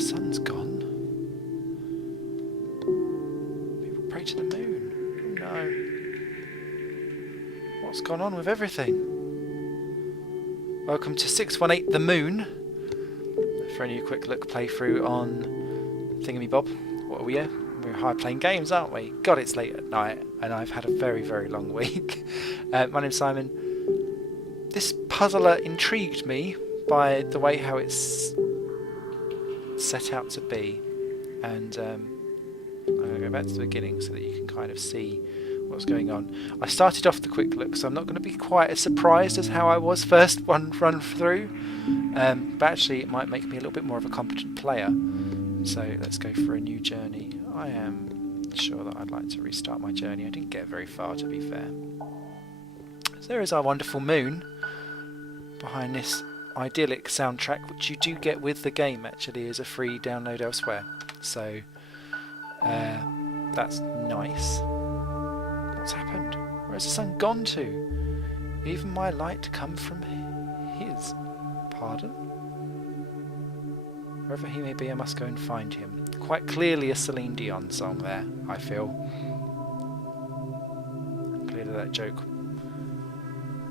sun's gone. People pray to the moon. Oh no. What's gone on with everything? Welcome to 618 The Moon. For a new quick look playthrough on Thingamabob. What are we here? We're high playing games, aren't we? God, it's late at night and I've had a very, very long week. My name's Simon. This puzzler intrigued me by the way how it's set out to be. And I'm going to go back to the beginning so that you can kind of see what's going on. I started off the quick look, so I'm not going to be quite as surprised as how I was first one run through. But actually it might make me a little bit more of a competent player. So let's go for a new journey. I am sure that I'd like to restart my journey. I didn't get very far, to be fair. So there is our wonderful moon behind this idyllic soundtrack, which you do get with the game actually as a free download elsewhere. So that's nice. What's happened? Where's the sun gone to? Even my light come from his. Pardon? Wherever he may be, I must go and find him. Quite clearly a Celine Dion song there, I feel. Clearly that joke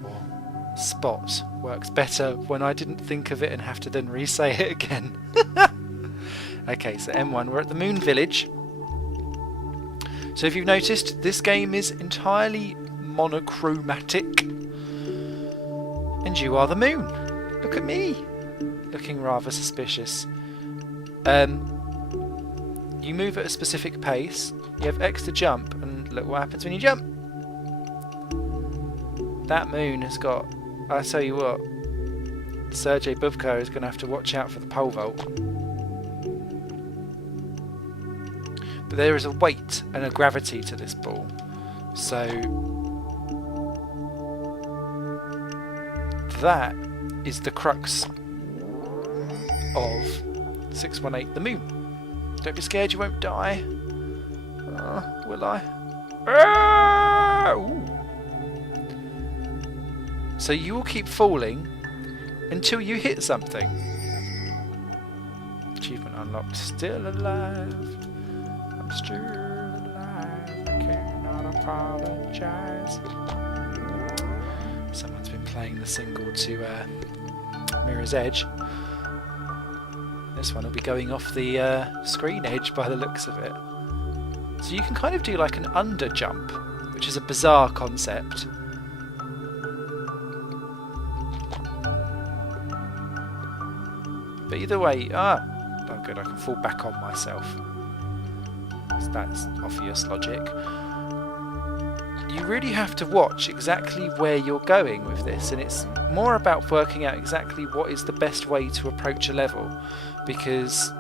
or spot works better when I didn't think of it and have to then re-say it again. Okay, so M1, we're at the Moon Village. So if you've noticed, this game is entirely monochromatic. And you are the moon. Look at me. Looking rather suspicious. You move at a specific pace. You have X to jump, and look what happens when you jump. That moon has got... I tell you what, Sergei Bubka is going to have to watch out for the pole vault. But there is a weight and a gravity to this ball. So that is the crux of 618 The Moon. Don't be scared, you won't die. Will I? Ooh. So you will keep falling until you hit something. Achievement unlocked. Still alive. I'm still alive. I cannot apologize. Someone's been playing the single to Mirror's Edge. This one will be going off the screen edge by the looks of it. So you can kind of do like an under jump, which is a bizarre concept. But either way, oh good, I can fall back on myself. That's obvious logic. You really have to watch exactly where you're going with this, and it's more about working out exactly what is the best way to approach a level, because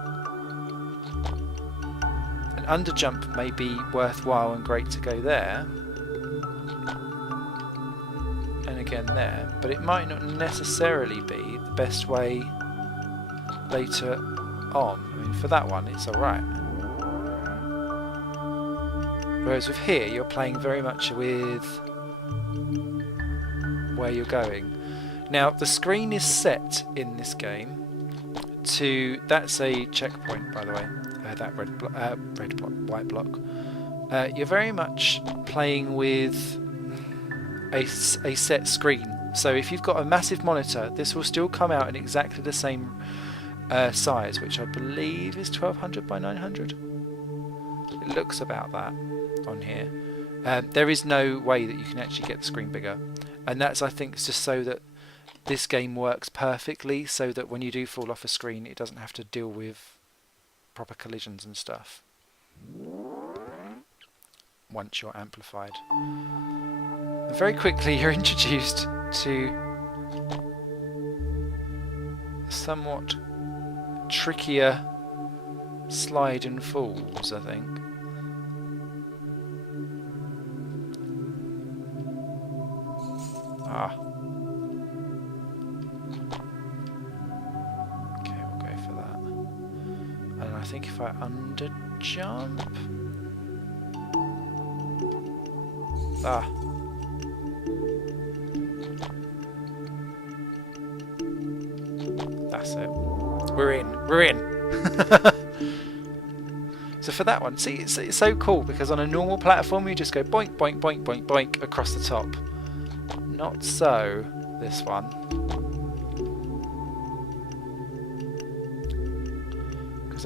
an underjump may be worthwhile and great to go there, and again there, but it might not necessarily be the best way later on. I mean, for that one it's alright. Whereas with here, you're playing very much with where you're going. Now, the screen is set in this game to... That's a checkpoint, by the way. That white block. You're very much playing with a set screen. So if you've got a massive monitor, this will still come out in exactly the same size, which I believe is 1200 by 900. It looks about that on here. There is no way that you can actually get the screen bigger, and that's, I think, just so that this game works perfectly, so that when you do fall off a screen it doesn't have to deal with proper collisions and stuff once you're amplified. And very quickly you're introduced to somewhat trickier slide and falls, I think. Okay, we'll go for that. And I think if I under jump... That's it. We're in. So for that one, see, it's so cool because on a normal platform you just go boink, boink, boink, boink, boink across the top. Not so this one. Because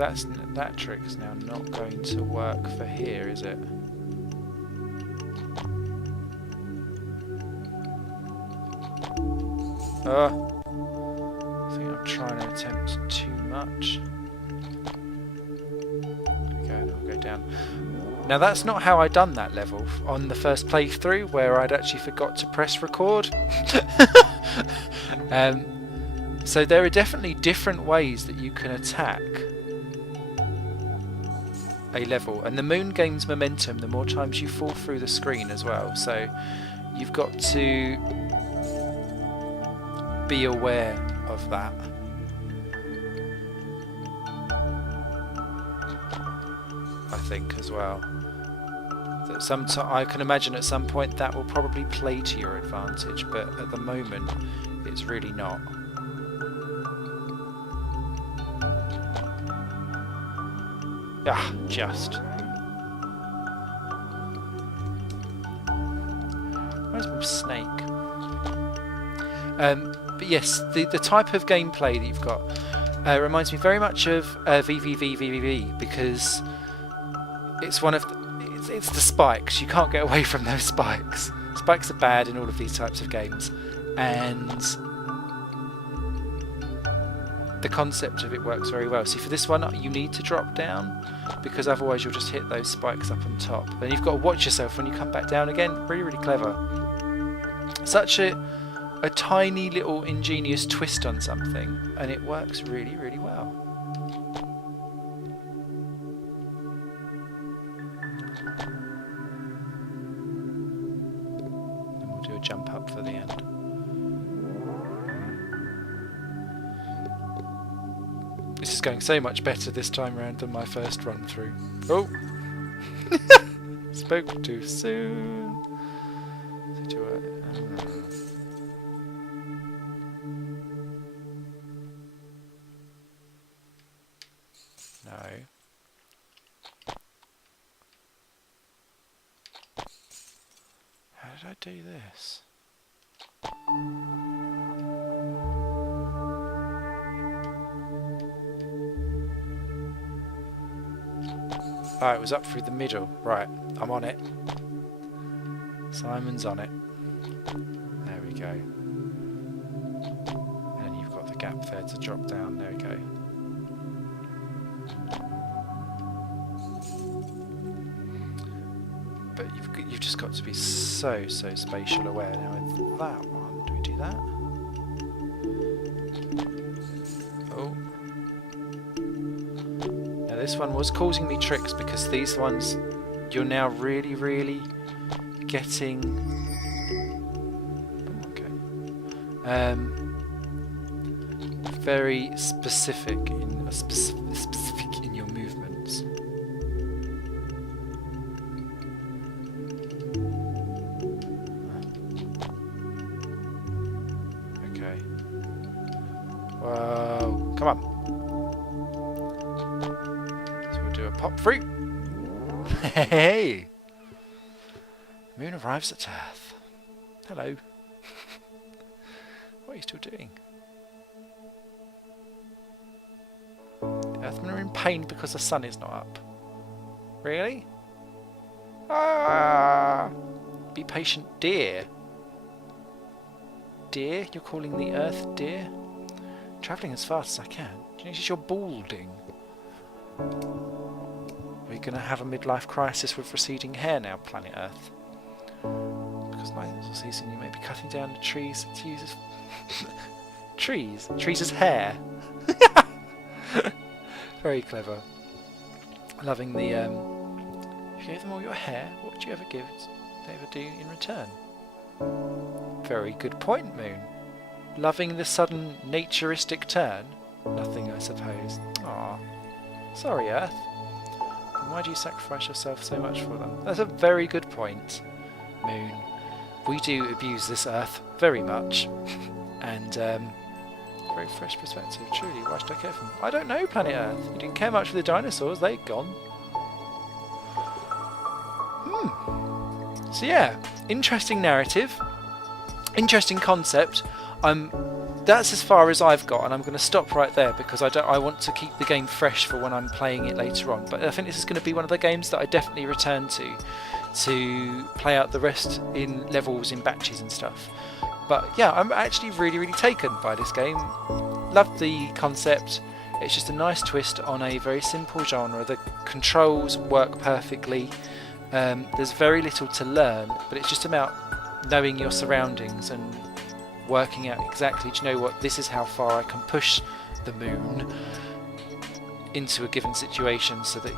that trick's now not going to work for here, is it? I think I'm trying to attempt too much. Okay, and I'll go down. Now that's not how I done that level on the first playthrough, where I'd actually forgot to press record. So there are definitely different ways that you can attack a level, and the moon gains momentum the more times you fall through the screen as well, so you've got to be aware of that. I think as well that I can imagine at some point that will probably play to your advantage, but at the moment it's really not. Ah, just. Where's my snake? But yes, the type of gameplay that you've got reminds me very much of VVVVVV, because it's one of it's the spikes. You can't get away from those spikes. Spikes are bad in all of these types of games, and the concept of it works very well. See, for this one you need to drop down, because otherwise you'll just hit those spikes up on top, and you've got to watch yourself when you come back down again. Really, really clever. Such a tiny little ingenious twist on something, and it works really, really well. Then we'll do a jump up for the end. This is going so much better this time around than my first run through. Oh! Spoke too soon. No. How did I do this? Oh, it was up through the middle. Right, I'm on it. Simon's on it. There we go. And then you've got the gap there to drop down. There we go. But you've just got to be so spatial aware. Now with that one, do we do that? Oh. Now this one was causing me tricks, because these ones you're now really getting very specific in your movements. Okay. Whoa! Come on. So we'll do a pop through. Hey! Moon arrives at Earth. Hello. What are you still doing? The Earthmen are in pain because the sun is not up. Really? Ah! Be patient, dear. Dear? You're calling the Earth dear? Travelling as fast as I can. Do you notice you're balding? Are you going to have a midlife crisis with receding hair now, planet Earth? Because neither season you may be cutting down the trees to use as trees as hair. Very clever. Loving the you gave them all your hair. What would you ever give? They ever do in return? Very good point, Moon. Loving the sudden naturistic turn. Nothing, I suppose. Ah, sorry, Earth. Then why do you sacrifice yourself so much for them? That's a very good point, Moon. We do abuse this Earth very much, and Very fresh perspective, truly. Why should I care for them? I don't know, Planet Earth. You didn't care much for the dinosaurs, they're gone. So yeah, interesting narrative, interesting concept. That's as far as I've got, and I'm going to stop right there because I want to keep the game fresh for when I'm playing it later on. But I think this is going to be one of the games that I definitely return to play out the rest in levels, in batches and stuff. But yeah, I'm actually really taken by this game. Loved the concept. It's just a nice twist on a very simple genre. The controls work perfectly. There's very little to learn, but it's just about knowing your surroundings and working out exactly, do you know what, this is how far I can push the moon into a given situation so that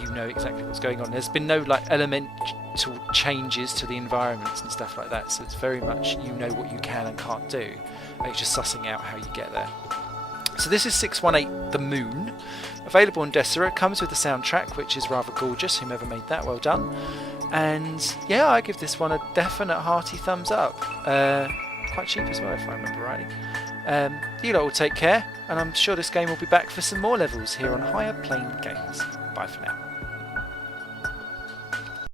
you know exactly what's going on. There's been no like elemental changes to the environments and stuff like that, so it's very much you know what you can and can't do, and it's just sussing out how you get there. So this is 618 The Moon, available on Desera. It comes with the soundtrack, which is rather gorgeous. Whomever made that, well done. And yeah, I give this one a definite hearty thumbs up. Quite cheap as well, if I remember rightly. You lot will take care, and I'm sure this game will be back for some more levels here on Higher Plane Games. Bye for now.